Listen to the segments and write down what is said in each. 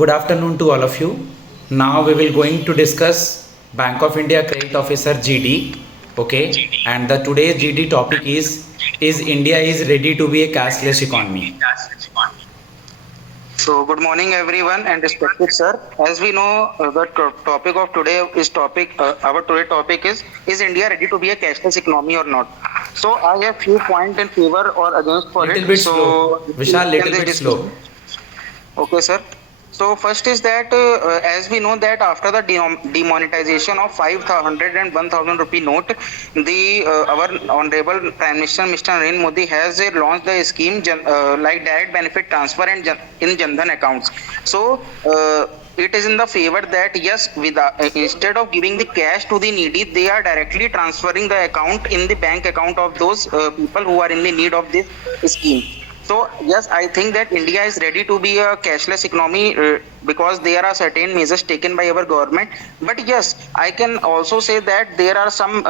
Good afternoon to all of you. Now we will going to discuss Bank of India Credit Officer GD. Okay, and the today's GD topic is India is ready to be a cashless economy. So, good morning, everyone, and respected sir. As we know, the topic of today is topic. Our today topic is India ready to be a cashless economy or not? So, I have few points in favor or against for Little it. bit So, slow. Vishal, little bit slow. Okay, sir. So first is that as we know that after the demonetization of 500 and 1000 rupee note, the our honorable Prime Minister Mr. Narendra Modi has launched the scheme like direct benefit transfer and in Jan Dhan accounts. So it is in the favor that yes, instead of giving the cash to the needy, they are directly transferring the account in the bank account of those people who are in the need of this scheme. So yes, I think that India is ready to be a cashless economy because there are certain measures taken by our government. But yes, I can also say that there are some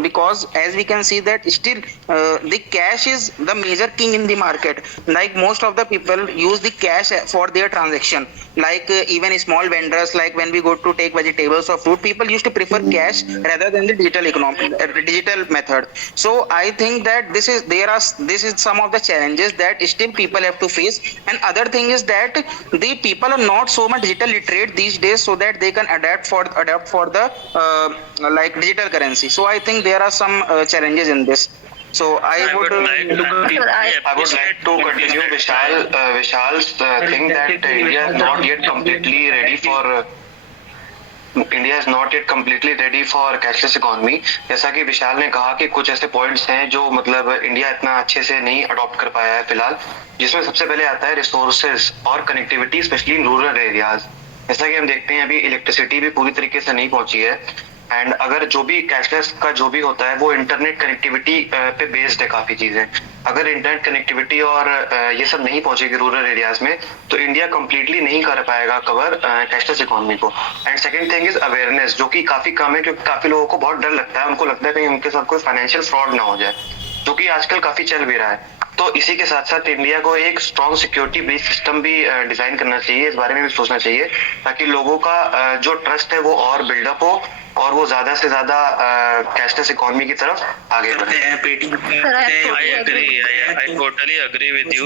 because as we can see that still the cash is the major king in the market. Like most of the people use the cash for their transaction. Like even small vendors, like when we go to take vegetables or fruit, people used to prefer cash rather than the digital method. So I think that this is some of the challenges that still people have to face. And other thing is that the people are not so much digital literate these days, so that they can adapt for the like digital currency. So I think there are some challenges in this. So I would like to continue Vishal's thing that India is not yet completely ready for India is not yet completely ready for cashless economy. जैसा कि विशाल ने कहा कि कुछ ऐसे points हैं जो मतलब इंडिया इतना अच्छे से नहीं अडॉप्ट कर पाया है फिलहाल, जिसमें सबसे पहले आता है रिसोर्सेज और connectivity, specially in rural areas. जैसा कि हम देखते हैं अभी इलेक्ट्रिसिटी भी पूरी तरीके से नहीं पहुंची है. एंड अगर जो भी कैशलेस का जो भी होता है वो इंटरनेट कनेक्टिविटी पे बेस्ड है काफी चीजें. अगर इंटरनेट कनेक्टिविटी और ये सब नहीं पहुंचेगी रूरल एरियाज में तो इंडिया कंप्लीटली नहीं कर पाएगा कवर कैशलेस इकोनॉमी को. And second thing is awareness, जो कि काफी कम है क्योंकि काफी लोगों को बहुत डर लगता है. उनको लगता है कहीं उनके साथ कोई फाइनेंशियल फ्रॉड ना हो जाए, जो कि आजकल काफी चल भी रहा है. तो इसी के साथ साथ इंडिया को एक स्ट्रॉन्ग सिक्योरिटी बेस्ड सिस्टम भी डिजाइन करना चाहिए, इस बारे में भी सोचना चाहिए, ताकि लोगों का जो ट्रस्ट है वो और बिल्डअप हो और वो ज्यादा से ज्यादा कैशलेस इकोनॉमी की तरफ आगे बढ़े. I totally agree with you,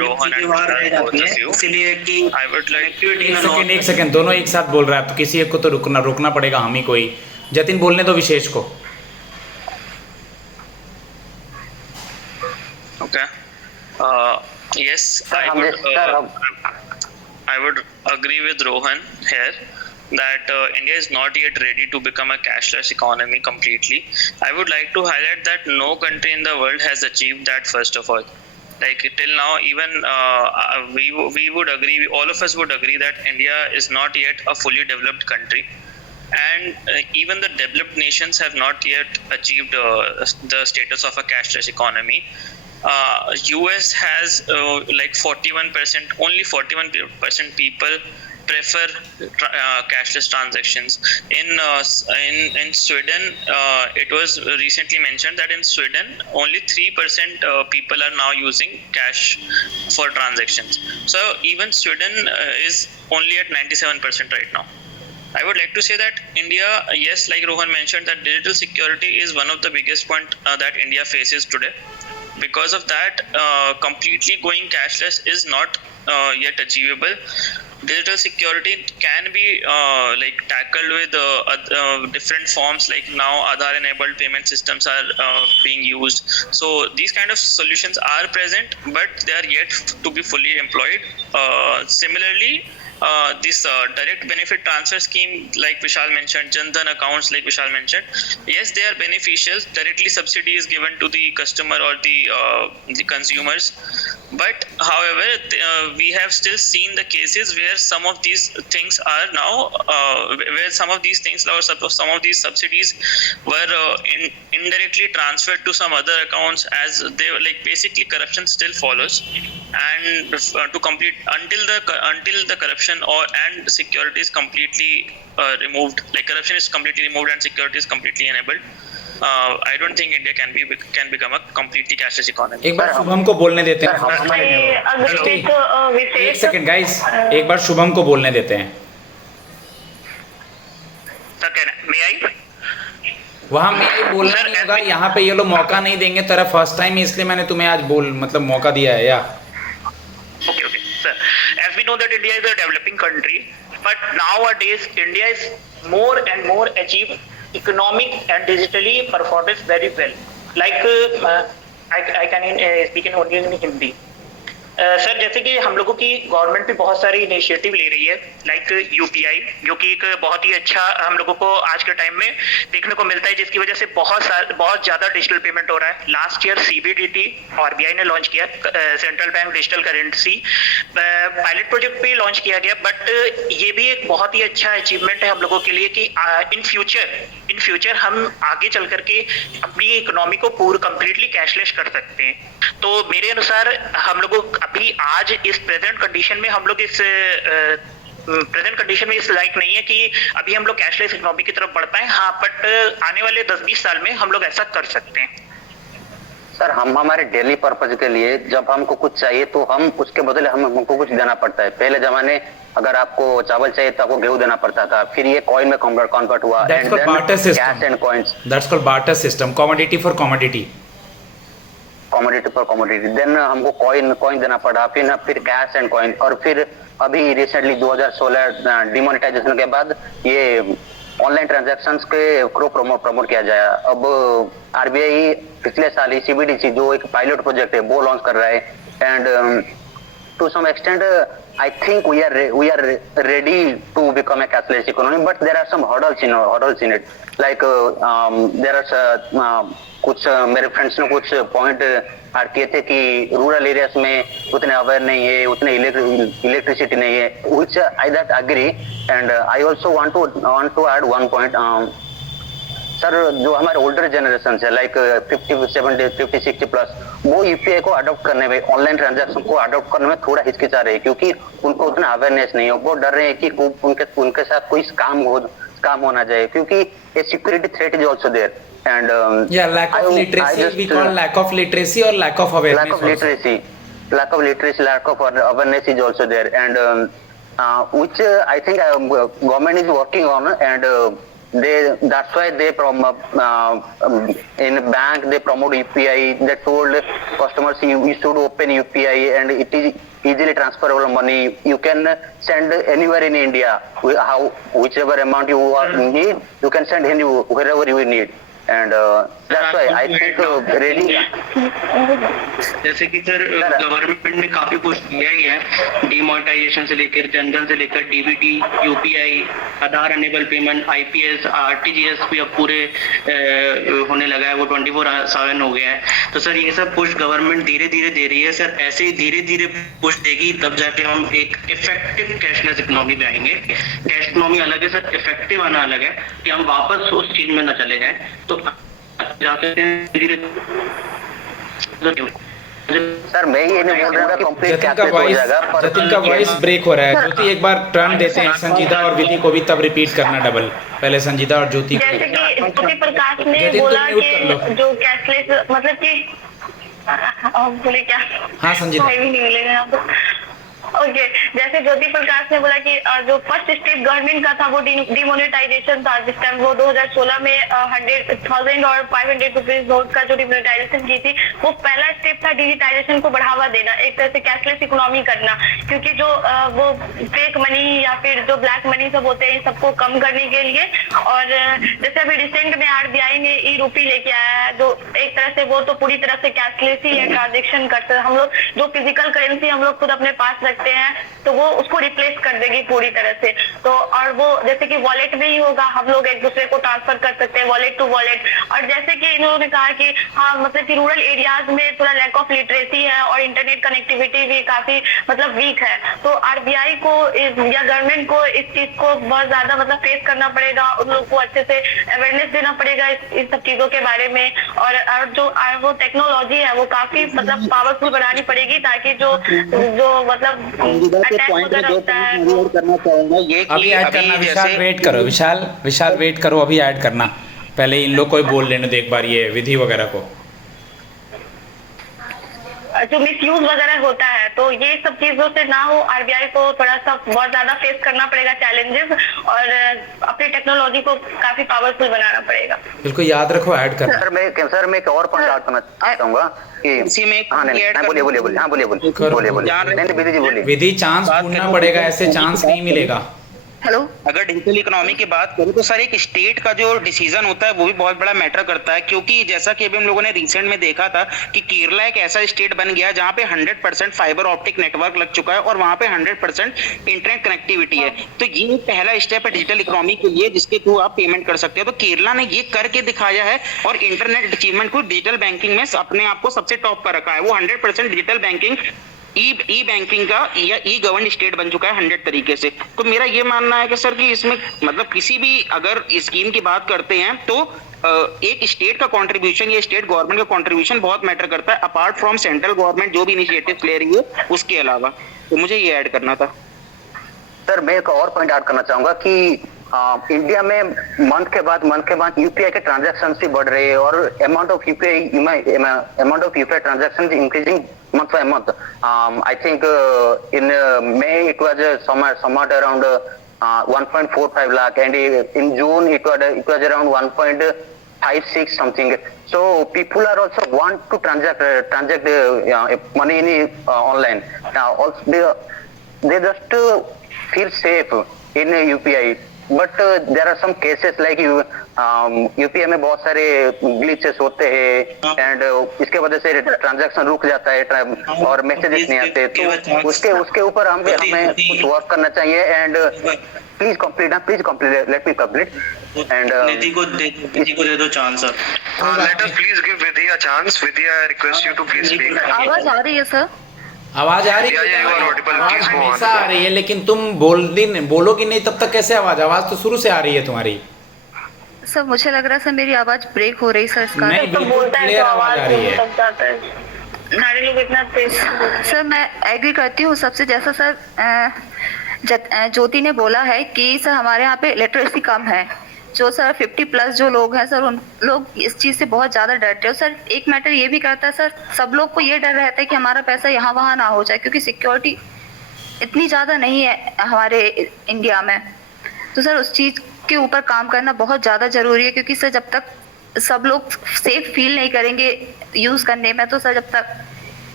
Rohan and Vishal, both of you. I would like एक सेकंड दोनों एक साथ बोल रहा है तो किसी एक को तो रोकना पड़ेगा. हम ही कोई जतिन बोलने दो विशेष को. Okay. Yes, I would agree with Rohan here that India is not yet ready to become a cashless economy completely. I would like to highlight that no country in the world has achieved that first of all. Like till now, even we would agree, all of us would agree that India is not yet a fully developed country. And even the developed nations have not yet achieved the status of a cashless economy. US has like 41%, only 41% people prefer cashless transactions. In Sweden, it was recently mentioned that in Sweden only 3% people are now using cash for transactions. So even Sweden is only at 97% right now. I would like to say that India, yes, like Rohan mentioned, that digital security is one of the biggest point that India faces today. Because of that, completely going cashless is not yet achievable. Digital security can be like tackled with different forms, like now Aadhaar enabled payment systems are being used. So these kind of solutions are present, but they are yet to be fully employed. Similarly, this direct benefit transfer scheme, like Vishal mentioned, Jan Dhan accounts, like Vishal mentioned, yes, they are beneficial. Directly subsidy is given to the customer or the consumers. But however, we have still seen the cases where some of these things are now where some of these things or some of these subsidies were indirectly transferred to some other accounts, as they were like basically corruption still follows. And to complete until the corruption and security is completely removed, like corruption is completely removed and security is completely enabled, I don't think India can become a completely cashless economy. एक बार शुभम को बोलने देते हैं। अगर एक एक विशेष second guys, एक बार शुभम को बोलने देते हैं। Sir, may I? वहाँ में बोलना नहीं होगा, यहाँ पे ये लोग मौका नहीं देंगे। तेरा फर्स्ट टाइम है इसलिए मैंने तुम्हें आज मतलब मौका दिया है। या Okay, sir. As we know that India is a developing country, but nowadays India is more and more achieve economic and digitally performance very well. Like I can speak in only in Hindi. Sir जैसे कि हम लोगों की government भी बहुत सारी initiative ले रही है, लाइक यूपीआई, जो कि एक बहुत ही अच्छा हम लोगों को आज के टाइम में देखने को मिलता है, जिसकी वजह से बहुत ज्यादा डिजिटल पेमेंट हो रहा है। लास्ट ईयर सीबीडीटी आरबीआई ने लॉन्च किया, central bank digital currency pilot project पे लॉन्च किया गया, बट ये भी एक बहुत ही अच्छा अचीवमेंट है हम लोगों के लिए कि इन फ्यूचर हम आगे चल करके अपनी इकोनॉमी को पूरा कंप्लीटली कैशलेस कर सकते हैं। तो मेरे अनुसार हम लोगों अभी आज इस प्रेजेंट कंडीशन में हम लोग इस लायक नहीं है कि अभी हम लोग कैशलेस इकोनॉमी की तरफ बढ़ पाए। हाँ, बट आने वाले 10-20 साल में हम लोग ऐसा कर सकते हैं। सर हम हमारे डेली पर्पज के लिए जब हमको कुछ चाहिए तो हम उसके बदले हमको कुछ देना पड़ता है। पहले जमाने अगर आपको चावल चाहिए तो आपको गेहूं देना पड़ता था, फिर ये कॉइन में कन्वर्ट हुआ, That's called barter system. Cash and coins, that's called barter system, commodity for commodity. Then हमको कॉइन देना पड़ा, फिर कैश एंड कॉइन, और फिर अभी रिसेंटली 2016 डिमोनेटाइजेशन के बाद ये ऑनलाइन ट्रांजैक्शंस को प्रमोट किया जाए। अब आरबीआई पिछले साल ही सीबीडीसी जो एक पायलट प्रोजेक्ट है वो लॉन्च कर रहा है, and to some extent I think we are ready to become a cashless economy, but there are some hurdles in it. Like there are कुछ मेरे फ्रेंड्स ने कुछ पॉइंट ऐड किए थे कि रूरल एरियाज में उतने अवेयर नहीं है, उतने इलेक्ट्रिसिटी नहीं है, which I that agree, and I also want to add one point. Sir जो हमारे ओल्डर जनरेशन है लाइक 50-60 प्लस, वो यूपीआई को अडॉप्ट करने में, ऑनलाइन ट्रांजैक्शन को अडॉप्ट करने में थोड़ा हिचकिचा रहे हैं, क्योंकि उनको उतना अवेयरनेस नहीं है। वो डर रहे हैं कि उनके साथ कोई स्कैम होना जाए, क्योंकि a security threat is also there, and lack of literacy, we call lack of literacy or lack of awareness. lack of awareness is also there, and which I think government is working on, and that's why they in bank they promote UPI. They told customers you should open UPI, and it is easily transferable money. You can send anywhere in India, whichever amount you need, you can send wherever you need. And that's why I think really जैसे कि sir government ने काफी कुछ किया ही है, demonetisation से लेकर जनधन से लेकर डीबीटी, यूपीआई, आधार अनेबल पेमेंट, आईपीएस, आरटीजीएस भी अब पूरे होने लगा है, वो 24/7 हो गया है। तो सर ये सब पुश गवर्नमेंट धीरे धीरे दे रही है। सर ऐसे ही धीरे धीरे पुश देगी तब जाके हम एक इफेक्टिव कैशलेस इकोनॉमी में आएंगे। कैश इकोनॉमी अलग है सर, इफेक्टिव आना अलग है, कि हम वापस उस चीज में न चले जाए। तो जाते हैं धीरे सर मैं ये नहीं बोल रहा कंप्लीट कैशलेस हो जाएगा, पर जतिन का वॉइस ब्रेक हो रहा है। ज्योति एक बार टर्न देते हैं संजीदा और विधि को भी, तब रिपीट करना डबल, पहले संजीदा और ज्योति को। जैसे कि ज्योति प्रकाश ने जतिन, बोला तुम म्यूट कर लो। कि जो कैशलेस मतलब कि बोले क्या, हाँ संजीदा। भी नहीं मिलेगा यहाँ पर। ओके, जैसे ज्योति प्रकाश ने बोला कि जो फर्स्ट स्टेप गवर्नमेंट का था वो डिमोनेटाइजेशन था, जिस टाइम वो 2016 में 100,000 और 500 रुपीज नोट का जो डिमोनेटाइजेशन की थी, वो पहला स्टेप था डिजिटाइजेशन को बढ़ावा देना, एक तरह से कैशलेस इकोनॉमी करना, क्योंकि जो वो फेक मनी या फिर जो ब्लैक मनी सब होते हैं सबको कम करने के लिए। और जैसे अभी रिसेंट में आरबीआई ने ई रूपी लेके आया है, जो एक तरह से वो तो पूरी तरह से कैशलेस ही है, ट्रांजेक्शन करते हैं हम लोग, जो फिजिकल करेंसी हम लोग खुद अपने पास रखते हैं तो वो उसको रिप्लेस कर देगी पूरी तरह से। तो और वो जैसे कि वॉलेट में ही होगा, हम लोग एक दूसरे को ट्रांसफर कर सकते हैं वॉलेट टू वॉलेट। और जैसे कि इन्होंने कहा कि हाँ मतलब कि रूरल एरियाज में थोड़ा लैक ऑफ लिटरेसी है और इंटरनेट कनेक्टिविटी भी काफी मतलब वीक है, तो आरबीआई को या गवर्नमेंट को इस चीज को बहुत ज्यादा मतलब फेस करना पड़ेगा, उन लोग को अच्छे से अवेयरनेस देना पड़ेगा इन सब चीजों के बारे में। और जो वो टेक्नोलॉजी है वो काफी मतलब पावरफुल बनानी पड़ेगी, ताकि जो मतलब अभी ऐड करना, विशाल वेट करो, विशाल वेट करो, अभी ऐड करना। पहले इन लोग को ही बोल लेने दो एक बार ये विधि वगैरह को। जो मिसयूज वगैरह होता है तो ये सब चीजों से ना हो, आरबीआई को थोड़ा सा बहुत ज्यादा फेस करना पड़ेगा चैलेंजेस, और अपनी टेक्नोलॉजी को काफी पावरफुल बनाना पड़ेगा। बिल्कुल याद रखो, ऐड करना। सर मैं एक और पॉइंट ऐड करना चाहूंगा कि इसी में हाँ नहीं बोलिए नहीं विधि जी बोलिए। विधि चांस ढूंढना पड़ेगा, ऐसे चांस नहीं मिलेगा। हेलो, अगर डिजिटल इकोनॉमी की बात करें तो सर एक स्टेट का जो डिसीजन होता है वो भी बहुत बड़ा मैटर करता है, क्योंकि जैसा कि अभी हम लोगों ने रिसेंट में देखा था कि केरला एक ऐसा स्टेट बन गया जहां पे 100% फाइबर ऑप्टिक नेटवर्क लग चुका है और वहां पे 100% इंटरनेट कनेक्टिविटी है। तो ये पहला स्टेप है डिजिटल इकोनॉमी के लिए जिसके थ्रू आप पेमेंट कर सकते हो। तो केरला ने ये करके दिखाया है और इंटरनेट अचीवमेंट को डिजिटल बैंकिंग में अपने आप को सबसे टॉप पर रखा है। वो 100% डिजिटल बैंकिंग ई बैंकिंग का या ई गवर्न स्टेट बन चुका है 100 तरीके से। तो मेरा ये मानना है कि सर कि इसमें मतलब किसी भी अगर स्कीम की बात करते हैं तो एक स्टेट का कंट्रीब्यूशन या स्टेट गवर्नमेंट का कंट्रीब्यूशन बहुत मैटर करता है, अपार्ट फ्रॉम सेंट्रल गवर्नमेंट जो भी इनिशिएटिव ले रही है उसके अलावा। तो मुझे ये ऐड करना था। सर मैं एक और पॉइंट ऐड करना चाहूंगा कि इंडिया में मंथ के बाद यूपीआई के ट्रांजैक्शन भी बढ़ रहे हैं और amount of UPI transaction increasing month by month. I think in May it was somewhat around 1.45 lakh, and in June it was around 1.56 something. So people are also want to transact money in online. Now also they just feel safe in UPI. But there are some cases like UPI में बहुत सारे glitches होते हैं and इसके वजह से transaction रुक जाता है और मैसेजेस नहीं आते। तो उसके ऊपर हमें कुछ वर्क करना चाहिए। And please complete let me complete and Nidhi को दे दो chance sir. Let us please give Vidhi a chance. Vidhi, I request you to please speak. आवाज आ रही है सर? आवाज आ रही है? Yeah, you are audible. आवाज Please go on. हमेशा आ रही है, लेकिन तुम बोलोगी नहीं तब तक कैसे आवाज तो शुरू से आ रही है तुम्हारी। सर मुझे लग रहा है सर मेरी आवाज ब्रेक हो रही सर इसका। नहीं, तो बिल्कुल बोलता है क्लियर तो आवाज आ रही है। तब जाता है। नारी लोग इतना तेज। सर मैं एग्री करती हूँ सबसे, जैसा सर ज्योति ने बोला है कि सर हमारे यहाँ पे लिटरेसी कम है। जो सर 50+ जो लोग हैं सर उन लोग इस चीज़ से बहुत ज़्यादा डरते हो सर। एक मैटर ये भी करता है सर, सब लोग को ये डर रहता है कि हमारा पैसा यहाँ वहाँ ना हो जाए, क्योंकि सिक्योरिटी इतनी ज़्यादा नहीं है हमारे इंडिया में। तो सर उस चीज़ के ऊपर काम करना बहुत ज़्यादा ज़रूरी है, क्योंकि सर जब तक सब लोग सेफ फील नहीं करेंगे यूज़ करने में, तो सर जब तक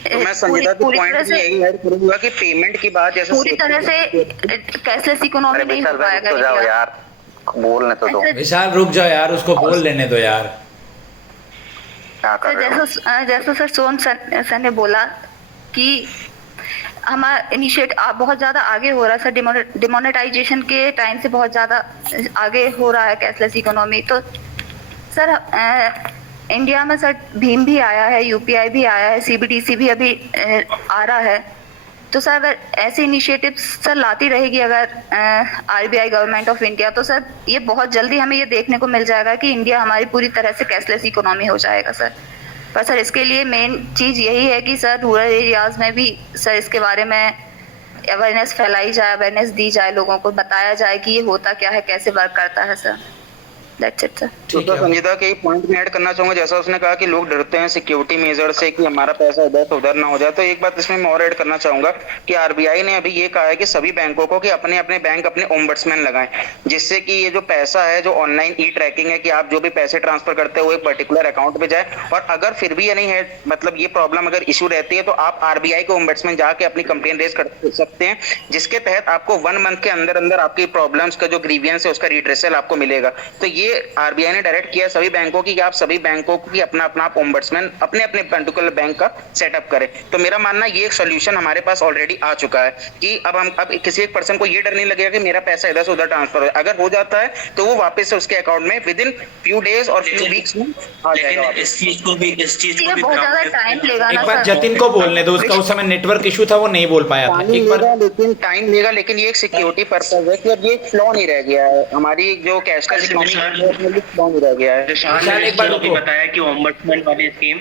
तो मैं संजीदा के पॉइंट में यही ऐड करूंगा कि पेमेंट की बात जैसे पूरी तरह से कैशलेस इकोनॉमी नहीं हो पाएगा। यार बोलने तो दो। विशाल रुक जाओ यार, उसको बोल लेने दो यार। क्या कर रहे हो? जैसा सर सोन सर ने बोला कि हमारा इनिशिएट बहुत ज़्यादा आगे हो रहा है सर, डिमोनेटाइजेशन के टाइम से बहुत ज़्यादा आगे हो रहा है कैशलेस इकोनॉमी। तो सर इंडिया में सर भीम भी आया है, यूपीआई भी आया है, सीबीडीसी भी अभी आ रहा है। तो सर अगर ऐसे इनिशिएटिव्स सर लाती रहेगी अगर आरबीआई गवर्नमेंट ऑफ इंडिया, तो सर ये बहुत जल्दी हमें ये देखने को मिल जाएगा कि इंडिया हमारी पूरी तरह से कैशलेस इकोनॉमी हो जाएगा सर। पर सर इसके लिए मेन चीज़ यही है कि सर रूरल एरियाज़ में भी सर इसके बारे में अवेयरनेस फैलाई जाए, अवेयरनेस दी जाए, लोगों को बताया जाए कि ये होता क्या है, कैसे वर्क करता है सर। That's it, sir. तो संजीदा के पॉइंट में ऐड करना चाहूंगा, जैसा उसने कहा कि लोग डरते हैं सिक्योरिटी मेजर से कि हमारा पैसा इधर से उधर ना हो जाए। तो एक बात इसमें मैं और ऐड करना चाहूंगा कि आरबीआई ने अभी ये कहा है कि सभी बैंकों को कि अपने अपने बैंक अपने ओम्बड्समैन लगाएं, जिससे कि ये जो पैसा है जो ऑनलाइन ई ट्रैकिंग है कि आप जो भी पैसे ट्रांसफर करते हो वो एक पर्टिकुलर अकाउंट पे जाए। और अगर फिर भी ये नहीं है, मतलब ये प्रॉब्लम अगर इशू रहती है, तो आप आरबीआई के ओम्बड्समैन जाके अपनी कंप्लेन रेज कर सकते हैं, जिसके तहत आपको 1 मंथ के अंदर अंदर आपकी प्रॉब्लम्स का जो ग्रीवियंस है उसका रिड्रेसल आपको मिलेगा। तो ये आरबीआई ने डायरेक्ट किया सभी बैंकों की कि आप सभी बैंकों की अपना अपना ओम्बड्समैन अपने अपने पर्टिकुलर बैंक का सेटअप करें। तो मेरा मानना ये एक सोल्यूशन हमारे पास ऑलरेडी आ चुका है कि अब किसी एक पर्सन को ये डर नहीं लगेगा कि मेरा पैसा इधर से उधर ट्रांसफर हो। अगर हो जाता है तो वो वापस से उसके अकाउंट में विद इन फ्यू डेज और फ्यू वीक्स में आ जाएगा। इस चीज को भी बहुत ज़्यादा टाइम लेगा एक ना बार सर। जतिन को बोलने दो, उसका उस समय नेटवर्क इशू था, वो नहीं बोल पाया था। एक बार टाइम लेगा, लेकिन ये एक सिक्योरिटी पर्पस है कि अब ये फ्लॉ नहीं रह गया है, हमारी जो कैशलेस इकोनॉमी फ्लॉ नहीं रह गया है। विशाल, एक बार रुको। बताया कि ओम्बड्समैन वाली स्कीम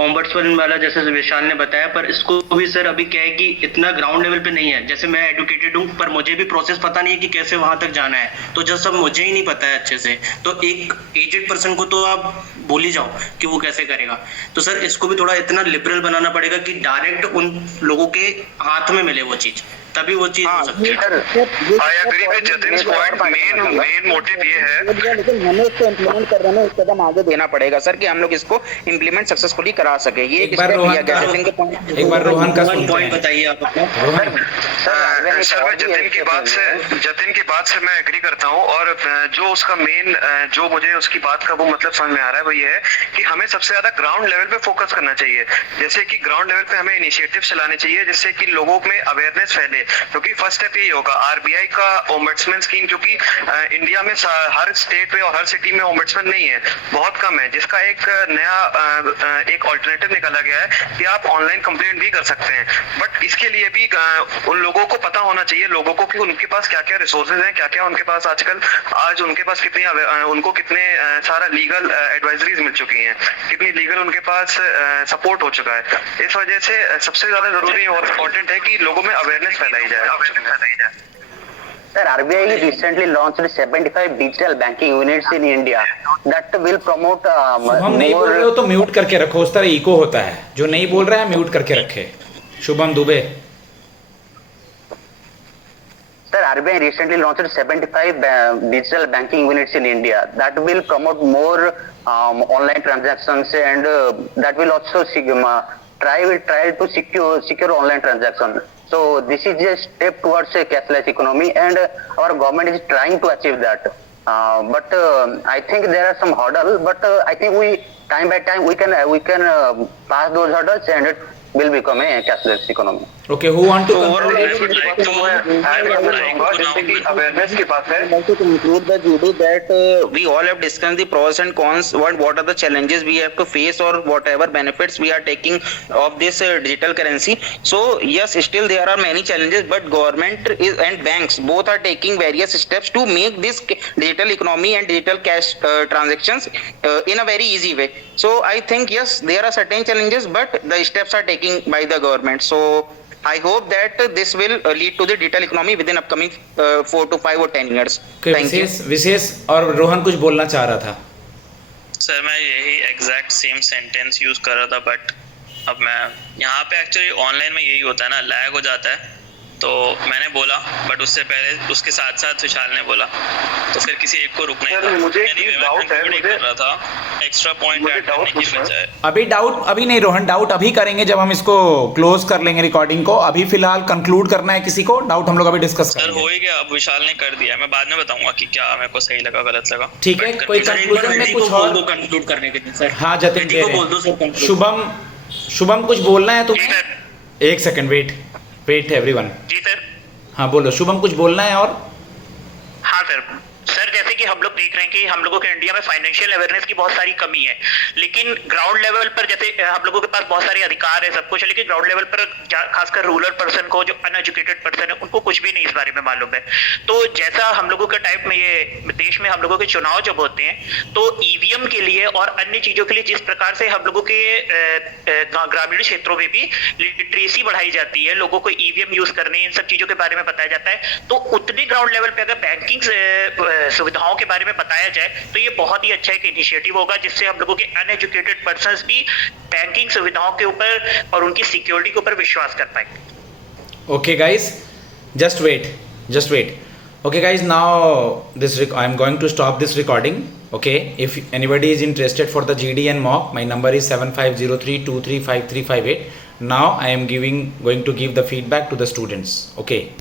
ओम्बड्समैन वाला जैसे विशाल ने बताया, पर इसको भी सर अभी क्या है कि इतना ग्राउंड लेवल पे नहीं है। जैसे मैं एडुकेटेड हूँ पर मुझे भी प्रोसेस पता नहीं है कि कैसे वहां तक जाना है, तो जब सब मुझे ही नहीं पता है अच्छे से, तो एक एजेड पर्सन को तो आप भूल ही जाओ कि वो कैसे करेगा। तो सर इसको भी थोड़ा इतना लिबरल बनाना पड़ेगा कि डायरेक्ट उन लोगों के हाथ में मिले वो चीज, तभी वो चीज हो सकती है। I agree with Jatin's point. Main motive ये है, लेकिन हमें इसको इम्प्लीमेंट करने में एक कदम आगे देना पड़ेगा सर, कि हम लोग इसको इम्प्लीमेंट सक्सेसफुली करा सके। ये एक बार रोहन का पॉइंट बताइए आप अपना। सर मैं जतिन की बात से मैं एग्री करता हूँ, और जो उसका मेन जो मुझे उसकी बात का वो मतलब समझ में आ रहा है वो ये है कि हमें सबसे ज्यादा ग्राउंड लेवल पे फोकस करना चाहिए। जैसे कि ग्राउंड लेवल पे हमें इनिशिएटिव चलाने चाहिए जिससे कि लोगों में अवेयरनेस फैले, क्योंकि फर्स्ट स्टेप यही होगा। आरबीआई का ओम्बड्समैन स्कीम, क्योंकि इंडिया में हर स्टेट में और हर सिटी में ओम्बड्समैन नहीं है, बहुत कम है, जिसका एक नया एक ऑल्टरनेटिव निकाला गया है कि आप ऑनलाइन कंप्लेंट भी कर सकते हैं। बट इसके लिए भी उन लोगों को पता होना चाहिए, लोगों को, कि उनके पास क्या क्या रिसोर्सेज हैं, क्या क्या उनके पास आजकल आज उनके पास उनको कितने सारा लीगल एडवाइजरीज मिल चुकी हैं, कितनी लीगल उनके पास सपोर्ट हो चुका है। इस वजह से सबसे ज्यादा जरूरी और इम्पोर्टेंट है कि लोगों में अवेयरनेस फैलाई जाए। Sir, RBI recently launched 75 digital banking units in India that will promote हम नहीं बोल रहे हो तो म्यूट करके रखो, उस तरह इको होता है। जो नहीं बोल रहे हैं म्यूट करके रखे। Shubham Dubey. Sir, RBI recently launched 75 digital banking units in India that will promote more online transactions, and that will also try to secure online transaction. So this is a step towards a cashless economy, and our government is trying to achieve that. But I think there are some hurdles, but I think time by time we can pass those hurdles, and it will become a cashless economy. Okay, who want to overall conclude? जैसे कि awareness की बात है, I'd like to conclude the GD that we all have discussed the pros and cons, what are the challenges we have to face, or whatever benefits we are taking of this digital currency. So yes, still there are many challenges, but government and banks both are taking various steps to make this digital economy and digital cash transactions in a very easy way. So I think yes, there are certain challenges, but the steps are taken by the government. So I hope that this will lead to the digital economy within upcoming 4 to 5 or 10 years. Okay, Thank you. विशेष और रोहन कुछ बोलना चाह रहा था। Sir मैं यही exact same sentence use कर रहा था, बट अब मैं यहाँ पे एक्चुअली ऑनलाइन में यही होता है ना, लैग हो जाता है। तो मैंने बोला, बट उससे पहले उसके साथ साथ विशाल ने बोला, तो फिर किसी एक को रुकना ही था। मुझे Anyway, मैं डाउट है, conclude कर रहा था एक्स्ट्रा पॉइंट ऐड करने की बजाय। अभी नहीं रोहन, डाउट अभी करेंगे जब हम इसको क्लोज कर लेंगे रिकॉर्डिंग को। अभी फिलहाल कंक्लूड करना है किसी को? डाउट हम लोग अभी डिस्कस सर करेंगे। हो ही गया, अब विशाल ने कर दिया, मैं बाद में बताऊंगा कि क्या मेरे को सही लगा गलत लगा। ठीक है, कोई कंक्लूजन में कुछ और? कंक्लूड करने के लिए सर। हाँ जतिन कह रहे बोल दो सर, हैं। conclude। शुभम कुछ बोलना है तुम्हें? एक सेकंड वेट एवरीवन। जी सर। हाँ बोलो शुभम, कुछ बोलना है? और हाँ सर जैसे कि हम लोग देख रहे हैं कि हम लोगों के इंडिया में फाइनेंशियल अवेयरनेस की बहुत सारी कमी है, लेकिन ग्राउंड लेवल पर जैसे हम लोगों के पास बहुत सारे अधिकार है, सब कुछ है, लेकिन ग्राउंड लेवल पर खासकर रूरल पर्सन को, जो अनएजुकेटेड पर्सन है, उनको कुछ भी नहीं इस बारे में मालूम है। तो जैसा हम लोगों के टाइप में ये देश में हम लोगों के चुनाव जब होते हैं, तो ईवीएम के लिए और अन्य चीजों के लिए जिस प्रकार से हम लोगों के ग्रामीण क्षेत्रों में भी लिटरेसी बढ़ाई जाती है, लोगों को ईवीएम यूज करने, इन सब चीजों के बारे में बताया जाता है, तो उतने ग्राउंड लेवल पे अगर बैंकिंग सुविधाओं के बारे में बताया जाए तो ये बहुत ही अच्छा एक इनिशिएटिव होगा, जिससे हम लोगों के अनएजुकेटेड पर्संस भी बैंकिंग सुविधाओं के ऊपर और उनकी सिक्योरिटी के ऊपर विश्वास कर पाएंगे। Okay guys, just wait. Okay guys, now I am going to stop this recording. Okay, if anybody is interested for the GD and mock, my number is 7503235358. Now I am going to give the feedback to the students. Okay.